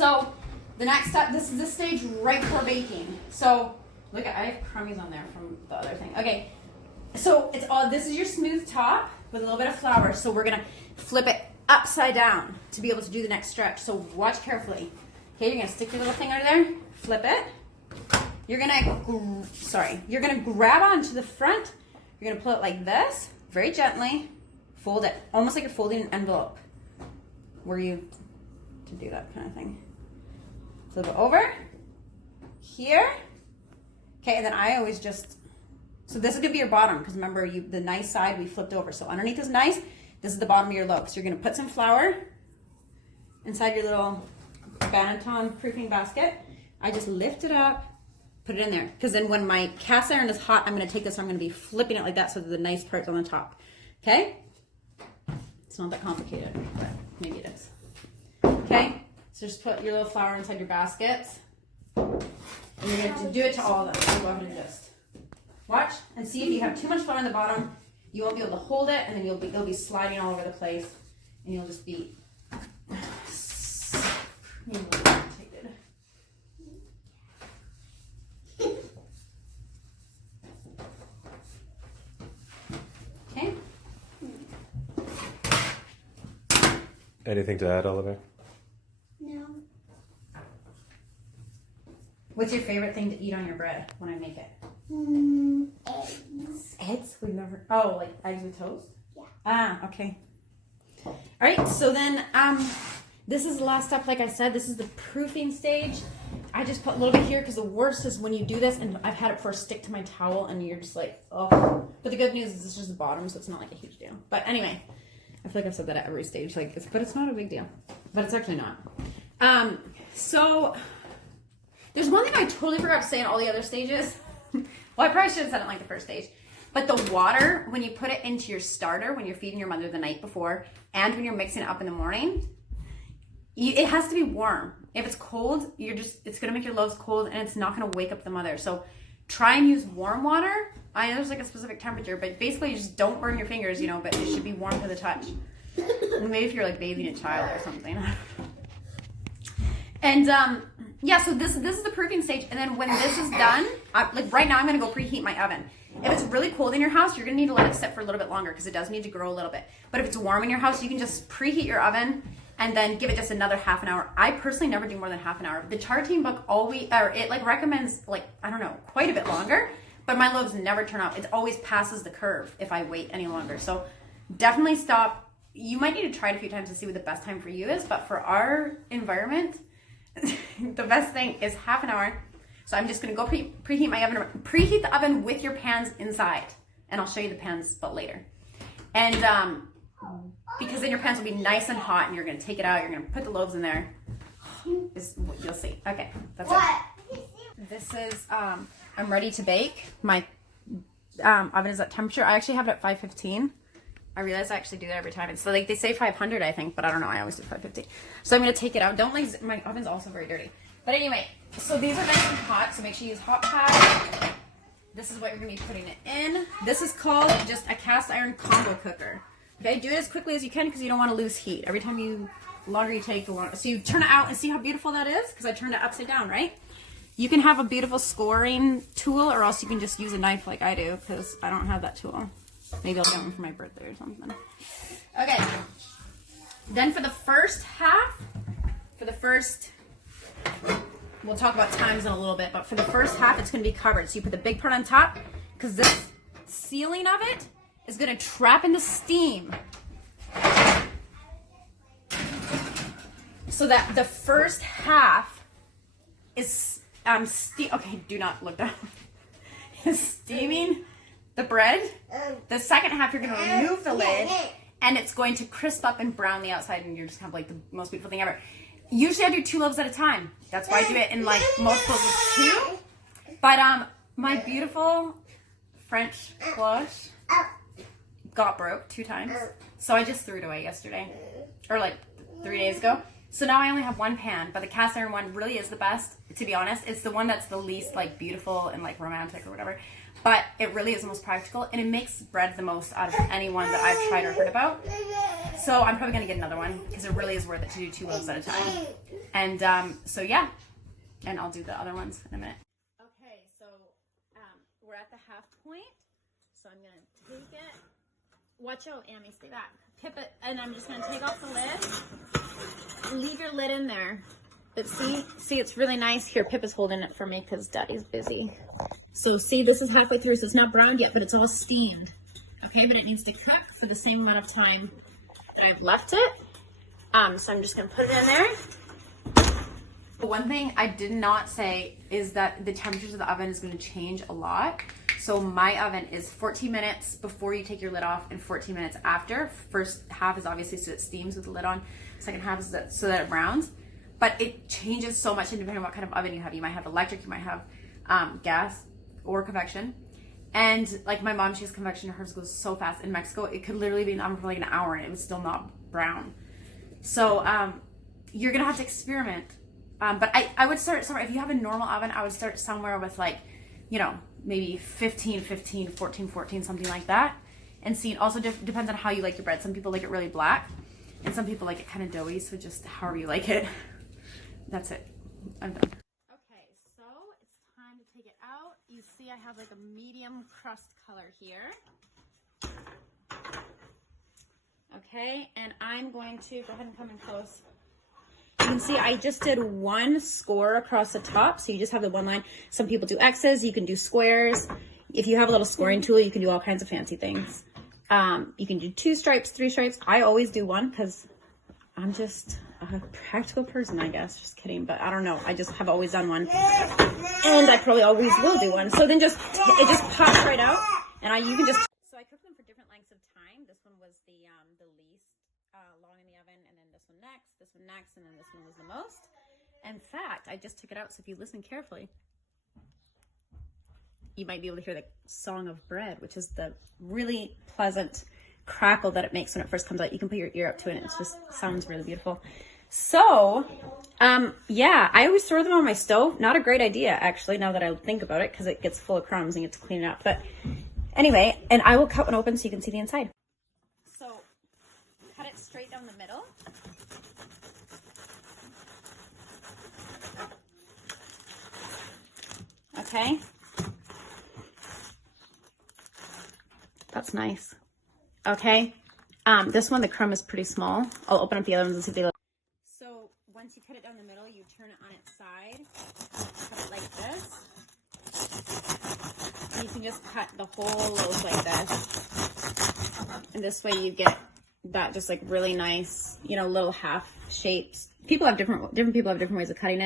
So the next step, this is the stage right before baking. So look, I have crummies on there from the other thing. Okay, so it's all, this is your smooth top with a little bit of flour. So we're gonna flip it upside down to be able to do the next stretch. So watch carefully. Okay, you're gonna stick your little thing under there, flip it. You're gonna grab onto the front. You're gonna pull it like this, very gently. Fold it, almost like you're folding an envelope. Were you to do that kind of thing? Flip it over, here. Okay, and then I always just, so this is gonna be your bottom, because remember the nice side we flipped over. So underneath is nice, this is the bottom of your loaf. So you're gonna put some flour inside your little Banton proofing basket. I just lift it up, put it in there. Because then when my cast iron is hot, I'm gonna take this, I'm gonna be flipping it like that so that the nice part's on the top. Okay? It's not that complicated, but maybe it is. Okay? So just put your little flour inside your baskets. And you're going to do it to all of them. So go ahead and just watch and see if you have too much flour on the bottom. You won't be able to hold it, and then it'll be sliding all over the place, and you'll just be irritated. Okay. Anything to add, Oliver? No. What's your favorite thing to eat on your bread when I make it? Eggs. Eggs? We've never. Oh, like eggs with toast? Yeah. Ah, okay. All right. So then, this is the last step. Like I said, this is the proofing stage. I just put a little bit here because the worst is when you do this, and I've had it first stick to my towel, and you're just like, oh. But the good news is it's just the bottom, so it's not like a huge deal. But anyway, I feel like I've said that at every stage, but it's not a big deal. But it's actually not. So there's one thing I totally forgot to say in all the other stages. Well, I probably should have said it like the first stage. But the water, when you put it into your starter, when you're feeding your mother the night before, and when you're mixing it up in the morning, it has to be warm. If it's cold, it's gonna make your loaves cold, and it's not gonna wake up the mother. So try and use warm water. I know there's like a specific temperature, but basically you just don't burn your fingers, but it should be warm to the touch. Maybe if you're like bathing a child or something. And yeah, so this is the proofing stage, and then when this is done, like right now I'm gonna go preheat my oven. If it's really cold in your house, you're gonna need to let it sit for a little bit longer because it does need to grow a little bit. But if it's warm in your house, you can just preheat your oven and then give it just another half an hour. I personally never do more than half an hour. The Tartine book recommends quite a bit longer, but my loaves never turn out. It always passes the curve if I wait any longer. So definitely stop. You might need to try it a few times to see what the best time for you is, but for our environment, the best thing is half an hour. So I'm just gonna go preheat my oven. Preheat the oven with your pans inside, and I'll show you the pans but later. And because then your pans will be nice and hot, and you're gonna take it out. You're gonna put the loaves in there. You'll see. Okay, that's it. This is I'm ready to bake. My oven is at temperature. I actually have it at 515. I realize I actually do that every time. It's like they say 500, I think, but I don't know. I always do 550. So I'm gonna take it out. My oven's also very dirty. But anyway, so these are nice and hot. So make sure you use hot pad. This is what you're gonna be putting it in. This is called just a cast iron combo cooker. Okay, do it as quickly as you can because you don't want to lose heat. Every time the longer you take, the longer. So you turn it out and see how beautiful that is because I turned it upside down, right? You can have a beautiful scoring tool, or else you can just use a knife like I do because I don't have that tool. Maybe I'll get one for my birthday or something. Okay. Then for the first half, we'll talk about times in a little bit, but for the first half, it's going to be covered. So you put the big part on top because this ceiling of it is going to trap in the steam. So that the first half is okay, do not look down. Is steaming the bread. The second half you're going to remove the lid and it's going to crisp up and brown the outside, and you're just kind of like the most beautiful thing ever. Usually I do 2 loaves at a time. That's why I do it in like multiples of 2. But my beautiful French cloche got broke 2 times. So I just threw it away yesterday. Or like 3 days ago. So now I only have 1 pan, but the cast iron one really is the best, to be honest. It's the one that's the least like beautiful and like romantic or whatever. but it really is the most practical, and it makes bread the most out of anyone that I've tried or heard about. So I'm probably gonna get another one because it really is worth it to do 2 loaves at a time. And so yeah, and I'll do the other ones in a minute. Okay, so we're at the half point, so I'm gonna take it. Watch out, Amy, stay back. Pip it, and I'm just gonna take off the lid. Leave your lid in there. But see, it's really nice. Here, Pip is holding it for me because Daddy's busy. So see, this is halfway through, so it's not browned yet, but it's all steamed. Okay, but it needs to cook for the same amount of time that I've left it. So I'm just gonna put it in there. One thing I did not say is that the temperatures of the oven is gonna change a lot. So my oven is 14 minutes before you take your lid off and 14 minutes after. First half is obviously so it steams with the lid on. Second half is so that it browns. But it changes so much depending on what kind of oven you have. You might have electric, you might have gas or convection. And like my mom, she has convection, hers goes so fast. In Mexico, it could literally be in the oven for like an hour and it was still not brown. So you're gonna have to experiment. But I would start somewhere, if you have a normal oven, I would start somewhere with like, you know, maybe 15, 14, 14, something like that. And see, it also depends on how you like your bread. Some people like it really black and some people like it kind of doughy. So just however you like it. That's it. I'm done. Okay, so it's time to take it out. You see I have like a medium crust color here. Okay, and I'm going to go ahead and come in close. You can see I just did 1 score across the top, so you just have the 1 line. Some people do X's, you can do squares. If you have a little scoring tool, you can do all kinds of fancy things. You can do 2 stripes, 3 stripes. I always do 1 because I'm just a practical person, I guess. Just kidding, but I don't know. I just have always done 1, and I probably always will do 1. So then it just pops right out, and you can just. So I cook them for different lengths of time. This one was the least long in the oven, and then this one next, and then this one was the most. In fact, I just took it out. So if you listen carefully, you might be able to hear the song of bread, which is the really pleasant crackle that it makes when it first comes out. You can put your ear up to it and it just sounds really beautiful. So yeah, I always throw them on my stove. Not a great idea, actually, now that I think about it, because it gets full of crumbs and you have to clean it up. But anyway, and I will cut one open so you can see the inside. So cut it straight down the middle. Okay, that's nice. Okay, this one, the crumb is pretty small. I'll open up the other ones and see if they look. So once you cut it down the middle, you turn it on its side, cut it like this. And you can just cut the whole loaf like this. And this way you get that just like really nice, you know, little half shapes. People have different people have different ways of cutting it.